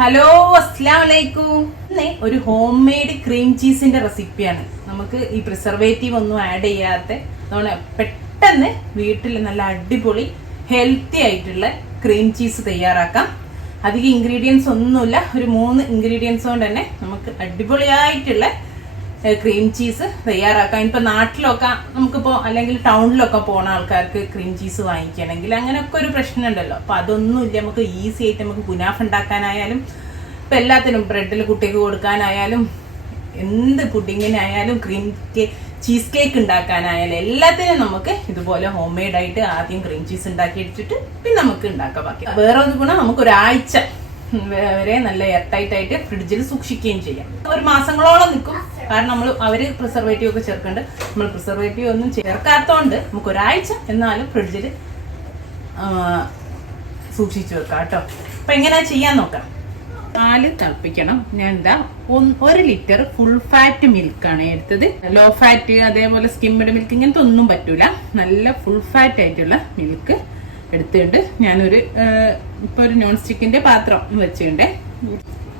Hello, അസ്സലാമു അലൈക്കും. ഒരു ഹോം മെയ്ഡ് ക്രീം ചീസിന്റെ റെസിപ്പിയാണ്. നമുക്ക് ഈ പ്രിസർവേറ്റീവ് ഒന്നും ആഡ് ചെയ്യാത്ത പെട്ടെന്ന് വീട്ടിൽ നല്ല അടിപൊളി ഹെൽത്തി ആയിട്ടുള്ള ക്രീം ചീസ് തയ്യാറാക്കാം. അധികം ഇൻഗ്രീഡിയൻസ് ഒന്നുമില്ല, ഒരു 3 ഇൻഗ്രീഡിയൻസ് കൊണ്ട് തന്നെ നമുക്ക് അടിപൊളിയായിട്ടുള്ള ക്രീം ചീസ് തയ്യാറാക്കാം. ഇപ്പൊ നാട്ടിലൊക്കെ നമുക്കിപ്പോ അല്ലെങ്കിൽ ടൗണിലൊക്കെ പോണ ആൾക്കാർക്ക് ക്രീം ചീസ് വാങ്ങിക്കണമെങ്കിൽ അങ്ങനെയൊക്കെ ഒരു പ്രശ്നമുണ്ടല്ലോ. അപ്പൊ അതൊന്നുമില്ല, നമുക്ക് ഈസി ആയിട്ട് നമുക്ക് കുനാഫ് ഉണ്ടാക്കാനായാലും ഇപ്പൊ എല്ലാത്തിനും ബ്രെഡിൽ കുട്ടിക്ക് കൊടുക്കാനായാലും എന്ത് പുഡിങ്ങിനായാലും ചീസ് കേക്ക് ഉണ്ടാക്കാനായാലും എല്ലാത്തിനും നമുക്ക് ഇതുപോലെ ഹോം മെയ്ഡ് ആയിട്ട് ആദ്യം ക്രീം ചീസ് ഉണ്ടാക്കി എടുത്തിട്ട് പിന്നെ നമുക്ക് ഉണ്ടാക്കാം. ബാക്കി വേറെ ഒരു ഗുണം, നമുക്ക് ഒരാഴ്ച വരെ നല്ല എയർ ടൈറ്റ് ആയിട്ട് ഫ്രിഡ്ജിൽ സൂക്ഷിക്കുകയും ചെയ്യാം. ഒരു മാസങ്ങളോളം നിൽക്കും. കാരണം അവര് പ്രിസർവേറ്റീവ് ഒക്കെ ചേർക്കുന്നുണ്ട്. നമ്മൾ പ്രിസർവേറ്റീവ് ഒന്നും ചേർക്കാത്തതുകൊണ്ട് നമുക്ക് ഒരാഴ്ച എന്നാലും ഫ്രിഡ്ജിൽ സൂക്ഷിച്ചു വെക്കാം കേട്ടോ. അപ്പൊ എങ്ങനെയാ ചെയ്യാൻ നോക്കാം. പാല് തിളപ്പിക്കണം. ഞാൻ 1 ലിറ്റർ ഫുൾ ഫാറ്റ് മിൽക്കാണ് എടുത്തത്. ലോ ഫാറ്റ് അതേപോലെ സ്കിംഡ് മിൽക്ക് ഇങ്ങനത്തെ ഒന്നും പറ്റൂല. നല്ല ഫുൾ ഫാറ്റ് ആയിട്ടുള്ള മിൽക്ക് എടുത്തിട്ട് ഞാനൊരു ഇപ്പൊ ഒരു നോൺ സ്റ്റിക്കിന്റെ പാത്രം വെച്ചിട്ടുണ്ട്.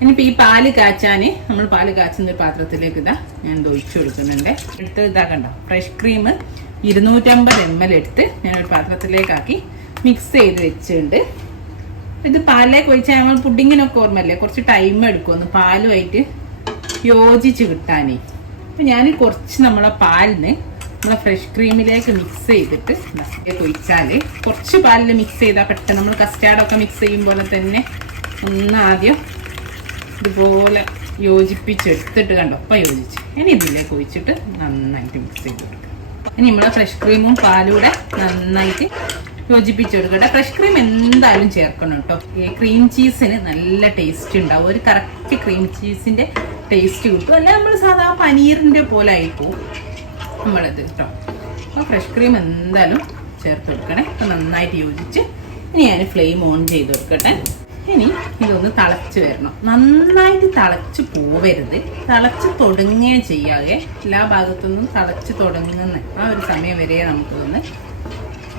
ഇനിയിപ്പോ ഈ പാല് കാച്ചാന് നമ്മൾ പാല് കാച്ചുന്ന ഒരു പാത്രത്തിലേക്ക് ഞാൻ ഒഴിച്ചു കൊടുക്കുന്നുണ്ട്. എടുത്ത് കണ്ടോ, ഫ്രഷ് ക്രീം 250 ml എടുത്ത് ഞാനൊരു പാത്രത്തിലേക്കാക്കി മിക്സ് ചെയ്ത് വെച്ചിട്ടുണ്ട്. ഇത് പാലിലേക്ക് ഒഴിച്ചാൽ നമ്മൾ പുഡിങ്ങിനൊക്കെ ഓർമ്മല്ലേ, കുറച്ച് ടൈം എടുക്കുമെന്ന് പാലുമായിട്ട് യോജിച്ച് കിട്ടാനേ. അപ്പൊ ഞാൻ കുറച്ച് നമ്മളെ പാലിന് നമ്മളെ ഫ്രഷ് ക്രീമിലേക്ക് മിക്സ് ചെയ്തിട്ട് ഒഴിച്ചാല്, കുറച്ച് പാലിൽ മിക്സ് ചെയ്താൽ പെട്ടെന്ന് നമ്മൾ കസ്റ്റാർഡൊക്കെ മിക്സ് ചെയ്യും പോലെ തന്നെ ആദ്യം ഇതുപോലെ യോജിപ്പിച്ചെടുത്തിട്ട് കണ്ടോ, അപ്പം യോജിച്ച് ഇനി ഇതിലേക്ക് ഒഴിച്ചിട്ട് നന്നായിട്ട് മിക്സ് ചെയ്ത് കൊടുക്കുക. ഇനി നമ്മളെ ഫ്രഷ് ക്രീമും പാലൂടെ നന്നായിട്ട് യോജിപ്പിച്ചെടുക്കട്ടെ. ഫ്രഷ് ക്രീം എന്തായാലും ചേർക്കണം കേട്ടോ. ഈ ക്രീം ചീസിന് നല്ല ടേസ്റ്റ് ഉണ്ടാവും. ഒരു കറക്റ്റ് ക്രീം ചീസിന്റെ ടേസ്റ്റ് കിട്ടും. അല്ല നമ്മൾ സാധാ പനീറിന്റെ പോലെ ആയിപ്പോവും നമ്മളത് കേട്ടോ. അപ്പോൾ ഫ്രഷ് ക്രീം എന്തായാലും ചേർത്ത് കൊടുക്കണേ. അപ്പം നന്നായിട്ട് യോജിച്ച് ഇനി ഞാൻ ഫ്ലെയിം ഓൺ ചെയ്ത് കൊടുക്കട്ടെ. ഇനി ഇതൊന്ന് തിളച്ച് വരണം. നന്നായിട്ട് തിളച്ച് പോവരുത്, തിളച്ച് തുടങ്ങുകയും ചെയ്യാതെ എല്ലാ ഭാഗത്തുനിന്നും തിളച്ച് തുടങ്ങുന്ന ആ ഒരു സമയം വരെ നമുക്കൊന്ന്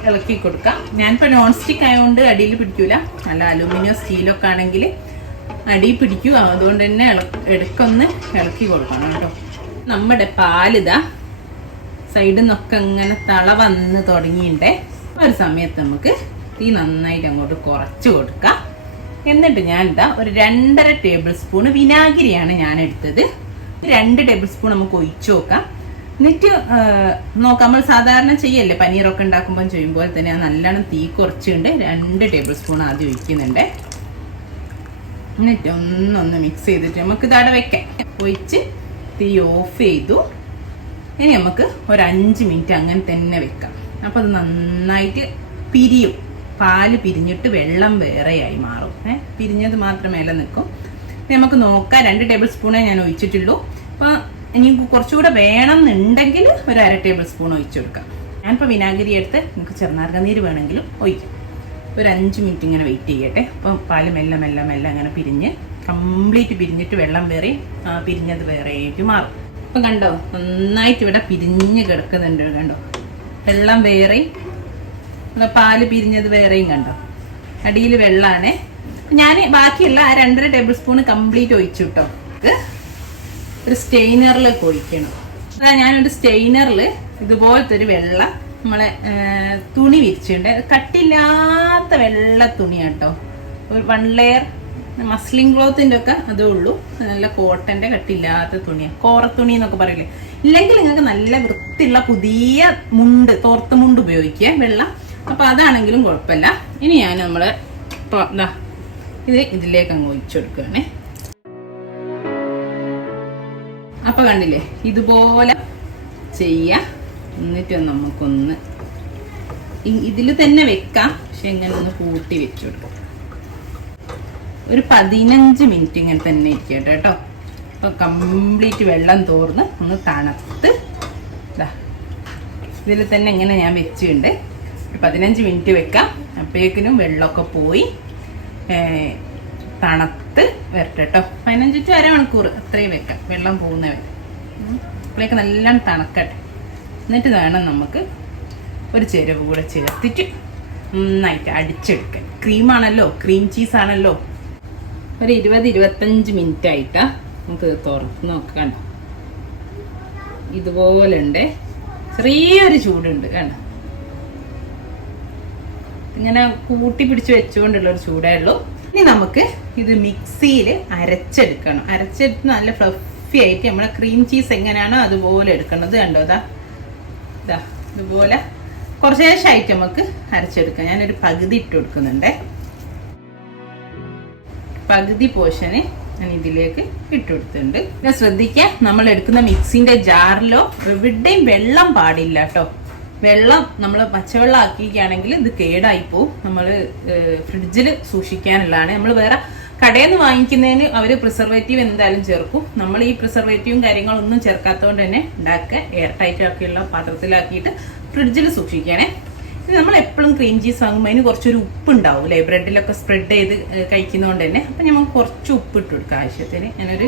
ഇളക്കി കൊടുക്കാം. ഞാനിപ്പോൾ നോൺ സ്റ്റിക്ക് ആയതുകൊണ്ട് അടിയിൽ പിടിക്കൂല. നല്ല അലൂമിനിയം സ്റ്റീലൊക്കെ ആണെങ്കിൽ അടി പിടിക്കും. അതുകൊണ്ട് തന്നെ ഇടയ്ക്കൊന്ന് ഇളക്കി കൊടുക്കണം കേട്ടോ. നമ്മുടെ പാലിതാ സൈഡിൽ നിന്നൊക്കെ ഇങ്ങനെ തള വന്ന് തുടങ്ങിയിട്ടേ ഒരു സമയത്ത് നമുക്ക് തീ നന്നായിട്ട് അങ്ങോട്ട് കുറച്ച് കൊടുക്കാം. എന്നിട്ട് ഞാനിതാ ഒരു 2.5 ടേബിൾ സ്പൂൺ വിനാഗിരിയാണ് ഞാൻ എടുത്തത്. 2 ടേബിൾ സ്പൂൺ നമുക്ക് ഒഴിച്ചു നോക്കാം. എന്നിട്ട് നോക്കാം, നമ്മൾ സാധാരണ ചെയ്യല്ലേ പനീറൊക്കെ ഉണ്ടാക്കുമ്പോൾ ചെയ്യുമ്പോൾ തന്നെ നല്ലോണം തീ കുറച്ചുണ്ട്. 2 ടേബിൾ സ്പൂൺ ആദ്യം ഒഴിക്കുന്നുണ്ട്. എന്നിട്ട് ഒന്നൊന്ന് മിക്സ് ചെയ്തിട്ട് നമുക്ക് ഇതവിടെ വെക്കാം. ഒഴിച്ച് തീ ഓഫ് ചെയ്തു. ഇനി നമുക്ക് ഒരു 5 മിനിറ്റ് അങ്ങനെ തന്നെ വെക്കാം. അപ്പോൾ അത് നന്നായിട്ട് പിരിയും. പാല് പിരിഞ്ഞിട്ട് വെള്ളം വേറെയായി മാറും. പിരിഞ്ഞത് മാത്രമേ നിൽക്കും. നമുക്ക് നോക്കാം. 2 ടേബിൾ സ്പൂണേ ഞാൻ ഒഴിച്ചിട്ടുള്ളൂ. അപ്പോൾ ഇനി കുറച്ചുകൂടെ വേണം എന്നുണ്ടെങ്കിൽ ഒരു 1/2 ടേബിൾ സ്പൂൺ ഒഴിച്ചു കൊടുക്കാം. ഞാനിപ്പോൾ വിനാഗിരി എടുത്ത് നിങ്ങൾക്ക് ചെറുനാരങ്ങനീര് വേണമെങ്കിലും ഒഴിക്കും. ഒരു 5 മിനിറ്റ് ഇങ്ങനെ വെയിറ്റ് ചെയ്യട്ടെ. അപ്പം പാല് മെല്ലെ മെല്ലെ മെല്ലെ അങ്ങനെ പിരിഞ്ഞ് കംപ്ലീറ്റ് പിരിഞ്ഞിട്ട് വെള്ളം വേറെ പിരിഞ്ഞത് വേറെ ആയിട്ട് മാറും. അപ്പം കണ്ടോ, നന്നായിട്ട് ഇവിടെ പിരിഞ്ഞ് കിടക്കുന്നുണ്ട്. കണ്ടോ, വെള്ളം വേറെ പാല് പിരിഞ്ഞത് വേറെയും കണ്ടോ. അടിയിൽ വെള്ളമാണ്. ഞാൻ ബാക്കിയുള്ള ആ 2.5 ടേബിൾ സ്പൂൺ കംപ്ലീറ്റ് ഒഴിച്ചു കേട്ടോ. ഒരു സ്റ്റെയിനറിലേക്ക് ഒഴിക്കണം. അതാ ഞാനൊരു സ്റ്റെയിനറിൽ ഇതുപോലത്തെ ഒരു വെള്ള നമ്മളെ തുണി വിരിച്ചിട്ടുണ്ട്. കട്ടില്ലാത്ത വെള്ള തുണിയാണ് കേട്ടോ. ഒരു 1 ലെയർ മസ്ലിൻ ക്ലോത്തിന്റെ ഒക്കെ അതേ ഉള്ളൂ. നല്ല കോട്ടന്റെ കട്ടില്ലാത്ത തുണിയാണ്. കോറത്തുണി എന്നൊക്കെ പറയില്ലേ. ഇല്ലെങ്കിൽ നിങ്ങൾക്ക് നല്ല വൃത്തിയുള്ള പുതിയ മുണ്ട്, തോർത്ത് മുണ്ട് ഉപയോഗിക്കുക വെള്ള. അപ്പൊ അതാണെങ്കിലും കുഴപ്പമില്ല. ഇനി ഞാൻ നമ്മള് ഇതിലേക്ക് അങ്ങ് ഒഴിച്ചു കൊടുക്കുകയാണേ. അപ്പൊ കണ്ടില്ലേ, ഇതുപോലെ ചെയ്യാ. എന്നിട്ട് നമുക്കൊന്ന് ഇതിൽ തന്നെ വെക്കാം. പക്ഷെ ഇങ്ങനെ ഒന്ന് കൂട്ടി വെച്ചു കൊടുക്കാം. ഒരു 15 മിനിറ്റ് ഇങ്ങനെ തന്നെ ഇരിക്കട്ടെ കേട്ടോ. അപ്പൊ കംപ്ലീറ്റ് വെള്ളം തോർന്ന് ഒന്ന് തണുത്ത് ഇതിൽ തന്നെ ഇങ്ങനെ ഞാൻ വെച്ചിട്ടുണ്ട്. ഒരു 15 മിനിറ്റ് വെക്കാം. അപ്പോഴേക്കിനും വെള്ളമൊക്കെ പോയി തണുത്ത് വരട്ടെ കേട്ടോ. 15 to 1 മണിക്കൂർ അത്രയും വെക്കാം, വെള്ളം പോകുന്ന വരെ. അപ്പോഴേക്ക് നല്ലോണം തണുക്കട്ടെ. എന്നിട്ട് വേണം നമുക്ക് ഒരു ചേരുവ കൂടെ ചേർത്തിട്ട് നന്നായിട്ട് അടിച്ചെടുക്കാൻ. ക്രീമാണല്ലോ, ക്രീം ചീസാണല്ലോ. ഒരു 20-25 മിനിറ്റ് ആയിട്ടാ നമുക്ക് തുറന്ന് നോക്കാം. ഇതുപോലെ ഉണ്ട്, ചെറിയൊരു ചൂടുണ്ട് കണ്ട. ഇങ്ങനെ കൂട്ടി പിടിച്ച് വെച്ചുകൊണ്ടുള്ള ഒരു ചൂടേ ഉള്ളൂ. ഇനി നമുക്ക് ഇത് മിക്സിയിൽ അരച്ചെടുക്കണം. അരച്ചെടുത്ത് നല്ല ഫ്ലഫി ആയിട്ട് നമ്മളെ ക്രീം ചീസ് എങ്ങനെയാണോ അതുപോലെ എടുക്കുന്നത്. കണ്ടോ, ഇതാ ഇതുപോലെ കുറച്ച് ശേഷമായിട്ട് നമുക്ക് അരച്ചെടുക്കാം. ഞാനൊരു പകുതി ഇട്ട് കൊടുക്കുന്നുണ്ട്. പകുതി പോർഷന് ഞാൻ ഇതിലേക്ക് ഇട്ട് കൊടുത്തിട്ടുണ്ട്. പിന്നെ ശ്രദ്ധിക്കുക, നമ്മൾ എടുക്കുന്ന മിക്സിന്റെ ജാറിലോ എവിടെയും വെള്ളം പാടില്ല കേട്ടോ. വെള്ളം നമ്മൾ പച്ചവെള്ളം ആക്കിയിരിക്കുകയാണെങ്കിൽ ഇത് കേടായി പോവും. നമ്മൾ ഫ്രിഡ്ജിൽ സൂക്ഷിക്കാനുള്ളതാണ്. നമ്മൾ വേറെ കടയിൽ നിന്ന് വാങ്ങിക്കുന്നതിന് അവർ പ്രിസർവേറ്റീവ് എന്തായാലും ചേർക്കും. നമ്മൾ ഈ പ്രിസർവേറ്റീവും കാര്യങ്ങളൊന്നും ചേർക്കാത്തതുകൊണ്ട് തന്നെ ഉണ്ടാക്കുക എയർ ടൈറ്റ് ആക്കിയുള്ള പാത്രത്തിലാക്കിയിട്ട് ഫ്രിഡ്ജിൽ സൂക്ഷിക്കണേ. ഇത് നമ്മൾ എപ്പോഴും ക്രീം ചീസ് വാങ്ങുമ്പോൾ അതിന് കുറച്ചൊരു ഉപ്പ് ഉണ്ടാവും അല്ലേ, ബ്രെഡിലൊക്കെ സ്പ്രെഡ് ചെയ്ത് കഴിക്കുന്നതുകൊണ്ട് തന്നെ. അപ്പം നമുക്ക് കുറച്ച് ഉപ്പ് ഇട്ട് കൊടുക്കാം ആവശ്യത്തിന്. ഞാനൊരു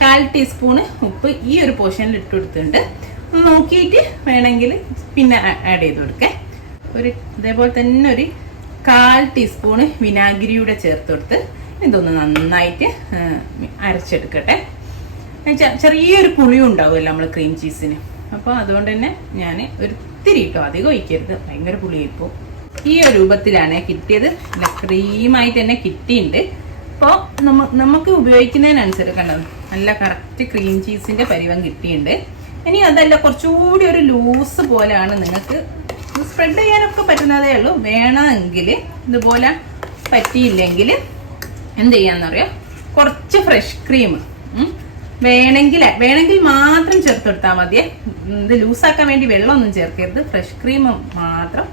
1/4 ടീസ്പൂണ് ഉപ്പ് ഈ ഒരു പോർഷനിൽ ഇട്ട് കൊടുത്തിട്ടുണ്ട്. നോക്കിയിട്ട് വേണമെങ്കിൽ പിന്നെ ആഡ് ചെയ്ത് കൊടുക്കേ. ഇതേപോലെ തന്നെ ഒരു 1/4 ടീസ്പൂണ് വിനാഗിരിയുടെ ചേർത്ത് കൊടുത്ത് ഇതൊന്ന് നന്നായിട്ട് അരച്ചെടുക്കട്ടെ. ചെറിയൊരു പുളിയും ഉണ്ടാവുമല്ലോ നമ്മൾ ക്രീം ചീസിന്. അപ്പോൾ അതുകൊണ്ട് തന്നെ ഞാൻ ഒത്തിരി ഇട്ടോ, അധികം ഒഴിക്കരുത്, ഭയങ്കര പുളിയായിപ്പോൾ. ഈ ഒരു രൂപത്തിലാണ് കിട്ടിയത്. നല്ല ക്രീമായിട്ട് തന്നെ കിട്ടിയിട്ടുണ്ട്. അപ്പോൾ നമുക്ക് ഉപയോഗിക്കുന്നതിനനുസരിച്ച് കണ്ടത് നല്ല കറക്റ്റ് ക്രീം ചീസിന്റെ പരിവം കിട്ടിയിട്ടുണ്ട്. ഇനി അതല്ല, കുറച്ചുകൂടി ഒരു ലൂസ് പോലെയാണ് നിങ്ങൾക്ക് സ്പ്രെഡ് ചെയ്യാനൊക്കെ പറ്റുന്നതേ ഉള്ളൂ. വേണമെങ്കിൽ ഇതുപോലെ പറ്റിയില്ലെങ്കിൽ എന്ത് ചെയ്യാന്നറിയോ, കുറച്ച് ഫ്രഷ് ക്രീം വേണമെങ്കിൽ മാത്രം ചേർത്ത് കൊടുത്താൽ മതിയെ. ഇത് ലൂസാക്കാൻ വേണ്ടി വെള്ളമൊന്നും ചേർക്കരുത്. ഫ്രഷ് ക്രീം മാത്രം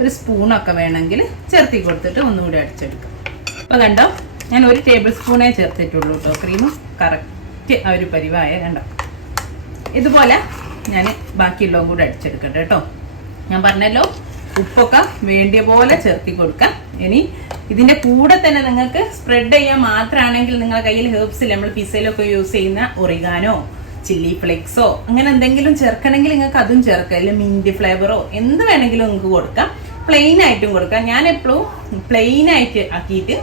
ഒരു സ്പൂണൊക്കെ വേണമെങ്കിൽ ചേർത്തി കൊടുത്തിട്ട് ഒന്നുകൂടി അടിച്ചെടുക്കാം. അപ്പോൾ കണ്ടോ, ഞാൻ 1 ടേബിൾ സ്പൂണേ ചേർത്തിട്ടുള്ളൂ കേട്ടോ. ക്രീമും കറക്റ്റ് ആ ഒരു പരിവായ കണ്ടോ. ഇതുപോലെ ഞാൻ ബാക്കിയുള്ളതും കൂടെ അടിച്ചെടുക്കട്ടെ കേട്ടോ. ഞാൻ പറഞ്ഞല്ലോ ഉപ്പൊക്കെ വേണ്ടിയ പോലെ ചേർത്തി കൊടുക്കാം. ഇനി ഇതിന്റെ കൂടെ തന്നെ നിങ്ങൾക്ക് സ്പ്രെഡ് ചെയ്യാൻ മാത്രമാണെങ്കിൽ നിങ്ങളുടെ കയ്യിൽ ഹെർബ്സിൽ നമ്മൾ പിസയിലൊക്കെ യൂസ് ചെയ്യുന്ന ഒറിഗാനോ, ചില്ലി ഫ്ലേക്സോ അങ്ങനെ എന്തെങ്കിലും ചേർക്കണമെങ്കിൽ നിങ്ങൾക്ക് അതും ചേർക്കാം. അല്ലെങ്കിൽ മിന്റ് ഫ്ലേവറോ എന്ത് വേണമെങ്കിലും നിങ്ങൾക്ക് കൊടുക്കാം. പ്ലെയിൻ ആയിട്ടും കൊടുക്കാം. ഞാൻ എപ്പോഴും പ്ലെയിൻ ആയിട്ട് ആക്കിയിട്ട്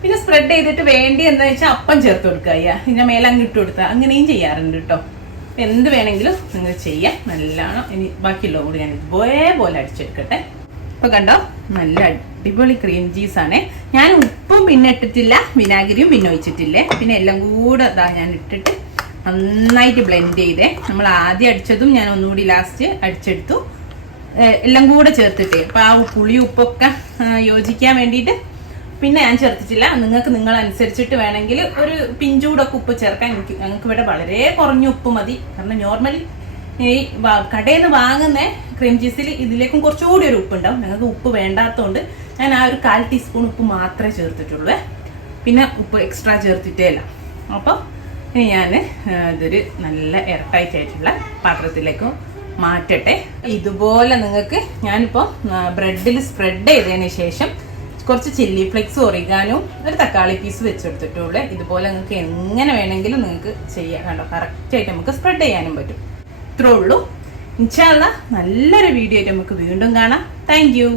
പിന്നെ സ്പ്രെഡ് ചെയ്തിട്ട് വേണ്ടി എന്താ വെച്ചാൽ അപ്പം ചേർത്ത് കൊടുക്കുക. പിന്നെ മേലങ്ങ് ഇട്ട് കൊടുത്താൽ അങ്ങനെയും ചെയ്യാറുണ്ട് കേട്ടോ. എന്ത് വേണമെങ്കിലും നിങ്ങൾ ചെയ്യാം. നല്ലോണം ഇനി ബാക്കിയുള്ളതും കൂടി ഞാൻ ഇതുപോലെ അടിച്ചെടുക്കട്ടെ. ഇപ്പൊ കണ്ടോ, നല്ല അടിപൊളി ക്രീം ചീസ് ആണ്. ഞാൻ ഉപ്പും പിന്നെ ഇട്ടിട്ടില്ല, വിനാഗിരിയും പിന്നെ ഒഴിച്ചിട്ടില്ലേ. പിന്നെ എല്ലാം കൂടെ ഞാൻ ഇട്ടിട്ട് നന്നായിട്ട് ബ്ലെൻഡ് ചെയ്തേ. നമ്മൾ ആദ്യം അടിച്ചതും ഞാൻ ഒന്നുകൂടി ലാസ്റ്റ് അടിച്ചെടുത്തു. എല്ലാം കൂടെ ചേർത്തിട്ടേ. അപ്പൊ ആ പുളി ഉപ്പൊക്കെ യോജിക്കാൻ വേണ്ടിയിട്ട് പിന്നെ ഞാൻ ചേർത്തിട്ടില്ല. നിങ്ങൾക്ക് നിങ്ങളനുസരിച്ചിട്ട് വേണമെങ്കിൽ ഒരു പിഞ്ചൂടൊക്കെ ഉപ്പ് ചേർക്കാൻ. ഞങ്ങൾക്ക് ഇവിടെ വളരെ കുറഞ്ഞ ഉപ്പ് മതി. കാരണം നോർമലി ഈ കടയിൽ നിന്ന് വാങ്ങുന്ന ക്രീം ചീസിൽ ഇതിലേക്കും കുറച്ചുകൂടി ഒരു ഉപ്പ് ഉണ്ടാവും. ഞങ്ങൾക്ക് ഉപ്പ് വേണ്ടാത്തതുകൊണ്ട് ഞാൻ ആ ഒരു 1/4 ടീസ്പൂൺ ഉപ്പ് മാത്രമേ ചേർത്തിട്ടുള്ളൂ. പിന്നെ ഉപ്പ് എക്സ്ട്രാ ചേർത്തിട്ടേ ഇല്ല. അപ്പോൾ ഇനി ഞാൻ ഇതൊരു നല്ല എയർ ടൈറ്റ് ആയിട്ടുള്ള പാത്രത്തിലേക്ക് മാറ്റട്ടെ. ഇതുപോലെ നിങ്ങൾക്ക് ഞാനിപ്പോൾ ബ്രെഡിൽ സ്പ്രെഡ് ചെയ്തതിന് ശേഷം കുറച്ച് ചില്ലി ഫ്ലേക്സ്, ഒറിഗാനും ഒരു തക്കാളി പീസ് വെച്ചെടുത്തിട്ടുള്ളൂ. ഇതുപോലെ നിങ്ങൾക്ക് എങ്ങനെ വേണമെങ്കിലും നിങ്ങൾക്ക് ചെയ്യാം. കണ്ടോ, കറക്റ്റായിട്ട് നമുക്ക് സ്പ്രെഡ് ചെയ്യാനും പറ്റും. ഇത്രേ ഉള്ളൂ. ഇൻഷാ അല്ലാഹ് നല്ലൊരു വീഡിയോ ആയിട്ട് നമുക്ക് വീണ്ടും കാണാം. Thank you.